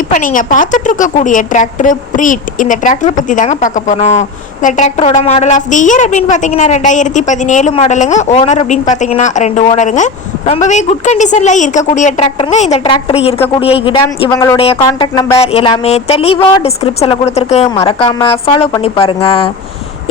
இப்போ நீங்கள் பார்த்துட்ருக்கக்கூடிய tractor breed இந்த டிராக்டரை பற்றி தாங்க பார்க்க போகிறோம் இந்த டிராக்டரோட மாடல் ஆஃப் தி இயர் அப்படின்னு பார்த்தீங்கன்னா ரெண்டாயிரத்தி பதினேழு மாடலுங்க ஓனர் அப்படின்னு பார்த்தீங்கன்னா ரெண்டு ஓனருங்க ரொம்பவே குட் கண்டிஷனில் இருக்கக்கூடிய டிராக்டருங்க இந்த டிராக்டர் இருக்கக்கூடிய இடம் இவங்களுடைய காண்டாக்ட் நம்பர் எல்லாமே தெளிவாக டிஸ்கிரிப்ஷனில் கொடுத்துருக்கு. மறக்காமல் ஃபாலோ பண்ணி பாருங்கள்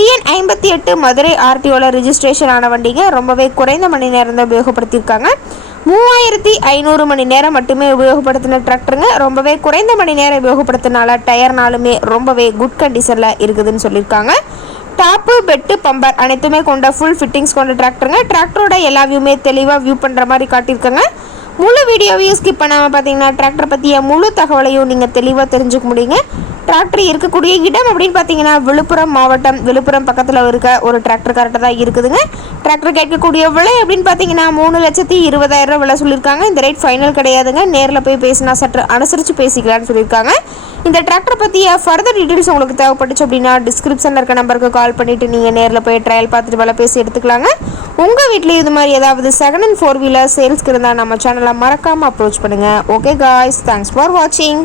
டிஎன் ஐம்பத்தி எட்டு மதுரை ஆர்டிஓவில் ரிஜிஸ்ட்ரேஷன் ஆன வண்டிங்க ரொம்பவே குறைந்த மணி நேரம் தான் உபயோகப்படுத்தியிருக்காங்க. மூவாயிரத்தி ஐநூறு மணி நேரம் மட்டுமே உபயோகப்படுத்தின டிராக்டருங்க ரொம்பவே குறைந்த மணி நேரம் உபயோகப்படுத்தினால டயர்னாலுமே ரொம்பவே குட் கண்டிஷனில் இருக்குதுன்னு சொல்லியிருக்காங்க. டாப்பு பெட்டு பம்பர் அனைத்துமே கொண்ட ஃபுல் ஃபிட்டிங்ஸ் கொண்ட டிராக்டருங்க டிராக்டரோட எல்லா வியூமே தெளிவாக வியூ பண்ணுற மாதிரி காட்டியிருக்காங்க. முழு வீடியோவையும் ஸ்கிப் பண்ணாமல் பார்த்தீங்கன்னா டிராக்டர் பற்றிய முழு தகவலையும் நீங்கள் தெளிவாக தெரிஞ்சுக்க முடியுங்க. டிராக்டர் இருக்கக்கூடிய இடம் அப்படின்னு பார்த்தீங்கன்னா விழுப்புரம் மாவட்டம். விழுப்புரம் பக்கத்தில் இருக்க ஒரு டிராக்டர் கரெக்டாக தான் இருக்குதுங்க. டிராக்டர் கேட்கக்கூடிய விலை அப்படின்னு பார்த்தீங்கன்னா மூணு லட்சத்தி இருபதாயிரம் விலை சொல்லியிருக்காங்க. இந்த ரேட் ஃபைனல் கிடையாதுங்க. நேரில் போய் பேசினா சற்று அனுசரித்து பேசிக்கலாம்னு சொல்லியிருக்காங்க. இந்த டிராக்டர் பற்றிய ஃபர்தர் டீட்டெயில்ஸ் உங்களுக்கு தேவைப்பட்டுச்சு அப்படின்னா டிஸ்கிரிப்ஷனில் இருக்க நம்பருக்கு கால் பண்ணிவிட்டு நீங்கள் நேரில் போய் ட்ரையல் பார்த்துட்டு விலை பேசி எடுத்துக்கலாங்க. உங்கள் வீட்லேயும் இது மாதிரி ஏதாவது செகண்ட் அண்ட் ஃபோர் வீலர் சேல்ஸ்க்கு இருந்தால் நம்ம சேனலை மறக்காமல் அப்ரோச் பண்ணுங்கள் ஓகே காய்ஸ் தேங்க்ஸ் ஃபார் வாட்சிங்